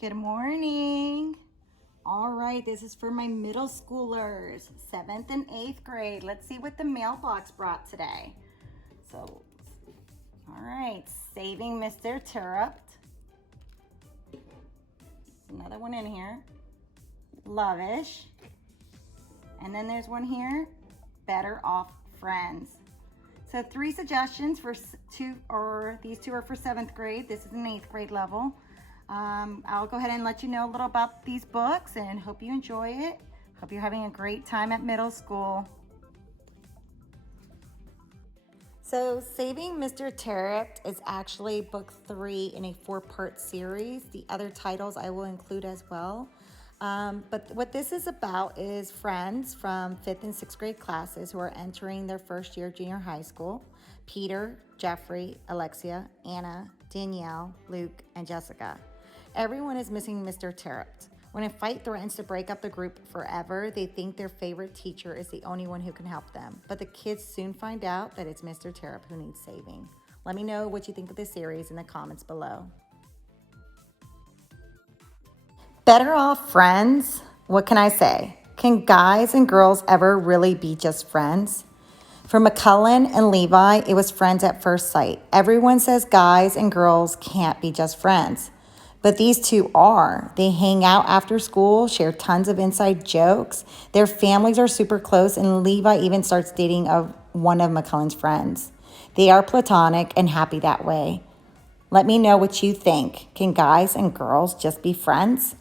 Good morning. All right, this is for my middle schoolers, 7th and 8th grade. Let's see what the mailbox brought today. So, all right, Saving Mr. Terupt. Another one in here. Lovish. And then there's one here, Better Off Friends. So 3 suggestions for these two are for 7th grade. This is an 8th grade level. I'll go ahead and let you know a little about these books and hope you enjoy it. Hope you're having a great time at middle school. So Saving Mr. Terupt is actually book 3 in a 4-part series. The other titles I will include as well. But what this is about is friends from 5th and 6th grade classes who are entering their first year of junior high school. Peter, Jeffrey, Alexia, Anna, Danielle, Luke, and Jessica. Everyone is missing Mr. Terupt. When a fight threatens to break up the group forever, they think their favorite teacher is the only one who can help them. But the kids soon find out that it's Mr. Terupt who needs saving. Let me know what you think of this series in the comments below. Better Off Friends? What can I say? Can guys and girls ever really be just friends? For McCullen and Levi, it was friends at first sight. Everyone says guys and girls can't be just friends. But these two are. They hang out after school, share tons of inside jokes. Their families are super close, and Levi even starts dating one of McCullen's friends. They are platonic and happy that way. Let me know what you think. Can guys and girls just be friends?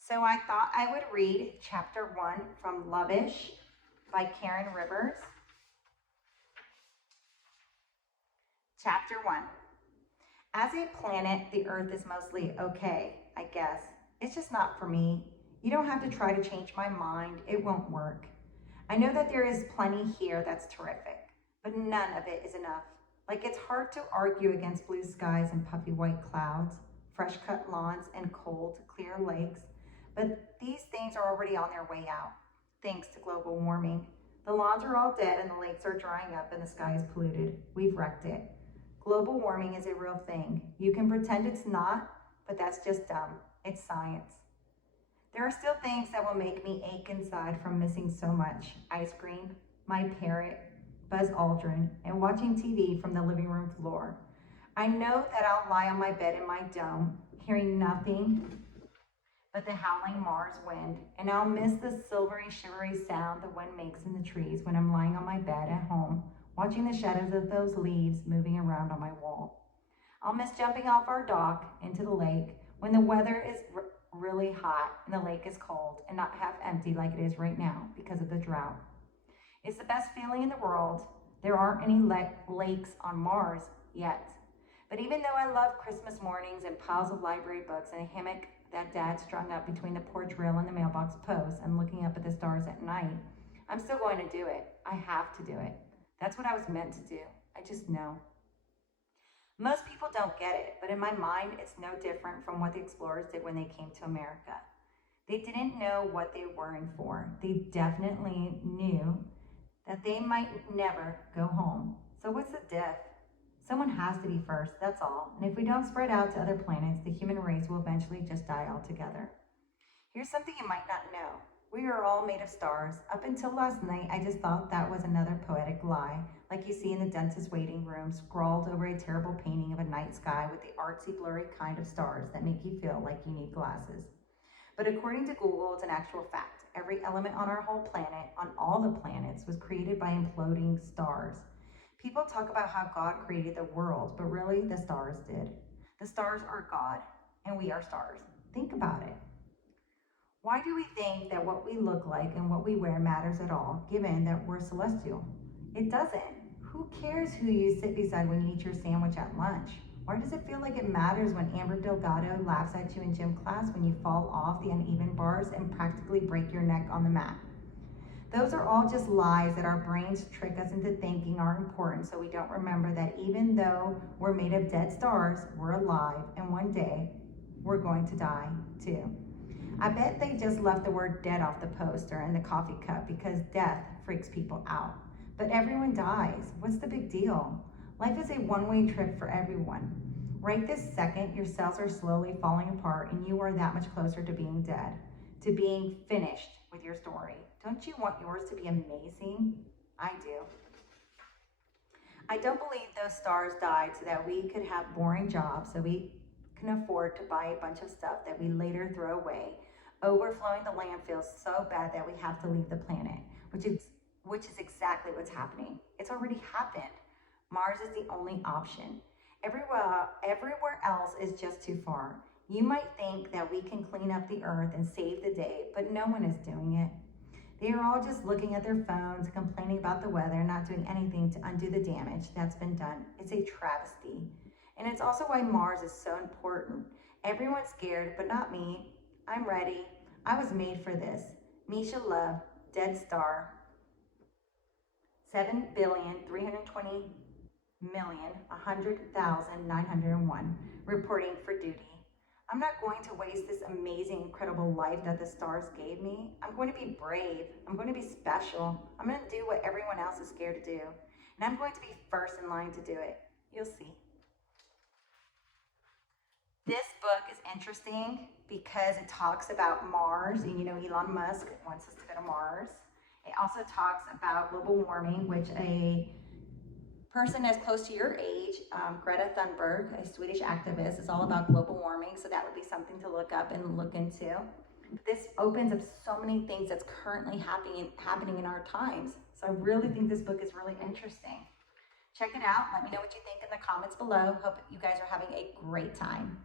So I thought I would read chapter 1 from Lovish by Karen Rivers. Chapter 1. As a planet, the Earth is mostly okay, I guess. It's just not for me. You don't have to try to change my mind. It won't work. I know that there is plenty here that's terrific, but none of it is enough. Like it's hard to argue against blue skies and puffy white clouds, fresh cut lawns and cold, clear lakes. But these things are already on their way out, thanks to global warming. The lawns are all dead and the lakes are drying up and the sky is polluted. We've wrecked it. Global warming is a real thing. You can pretend it's not, but that's just dumb. It's science. There are still things that will make me ache inside from missing so much. Ice cream, my parrot, Buzz Aldrin, and watching TV from the living room floor. I know that I'll lie on my bed in my dome, hearing nothing but the howling Mars wind, and I'll miss the silvery, shivery sound the wind makes in the trees when I'm lying on my bed at home, watching the shadows of those leaves moving around on my wall. I'll miss jumping off our dock into the lake when the weather is really hot and the lake is cold and not half empty like it is right now because of the drought. It's the best feeling in the world. There aren't any lakes on Mars yet. But even though I love Christmas mornings and piles of library books and a hammock that Dad strung up between the porch rail and the mailbox post and looking up at the stars at night, I'm still going to do it. I have to do it. That's what I was meant to do. I just know. Most people don't get it, but in my mind, it's no different from what the explorers did when they came to America. They didn't know what they were in for. They definitely knew that they might never go home. So what's the diff? Someone has to be first, that's all. And if we don't spread out to other planets, the human race will eventually just die altogether. Here's something you might not know. We are all made of stars. Up until last night, I just thought that was another poetic lie, like you see in the dentist's waiting room, scrawled over a terrible painting of a night sky with the artsy, blurry kind of stars that make you feel like you need glasses. But according to Google, it's an actual fact. Every element on our whole planet, on all the planets, was created by imploding stars. People talk about how God created the world, but really, the stars did. The stars are God, and we are stars. Think about it. Why do we think that what we look like and what we wear matters at all, given that we're celestial? It doesn't. Who cares who you sit beside when you eat your sandwich at lunch? Why does it feel like it matters when Amber Delgado laughs at you in gym class when you fall off the uneven bars and practically break your neck on the mat? Those are all just lies that our brains trick us into thinking are important, so we don't remember that even though we're made of dead stars, we're alive, and one day we're going to die too. I bet they just left the word dead off the poster and the coffee cup because death freaks people out. But everyone dies. What's the big deal? Life is a one-way trip for everyone. Right this second, your cells are slowly falling apart and you are that much closer to being dead, to being finished with your story. Don't you want yours to be amazing? I do. I don't believe those stars died so that we could have boring jobs, so we can afford to buy a bunch of stuff that we later throw away, overflowing the landfills so bad that we have to leave the planet, which is exactly what's happening. It's already happened. Mars is the only option. Everywhere else is just too far. You might think that we can clean up the earth and save the day, but no one is doing it. They are all just looking at their phones, complaining about the weather, not doing anything to undo the damage that's been done. It's a travesty. And it's also why Mars is so important. Everyone's scared, but not me. I'm ready. I was made for this. Misha Love, Dead Star, 7,320,100,901, reporting for duty. I'm not going to waste this amazing, incredible life that the stars gave me. I'm going to be brave. I'm going to be special. I'm going to do what everyone else is scared to do. And I'm going to be first in line to do it. You'll see. This book is interesting because it talks about Mars, and Elon Musk wants us to go to Mars. It also talks about global warming, which a person as close to your age, Greta Thunberg, a Swedish activist, is all about global warming, so that would be something to look up and look into. This opens up so many things that's currently happening in our times. So I really think this book is really interesting. Check it out. Let me know what you think in the comments below. Hope you guys are having a great time.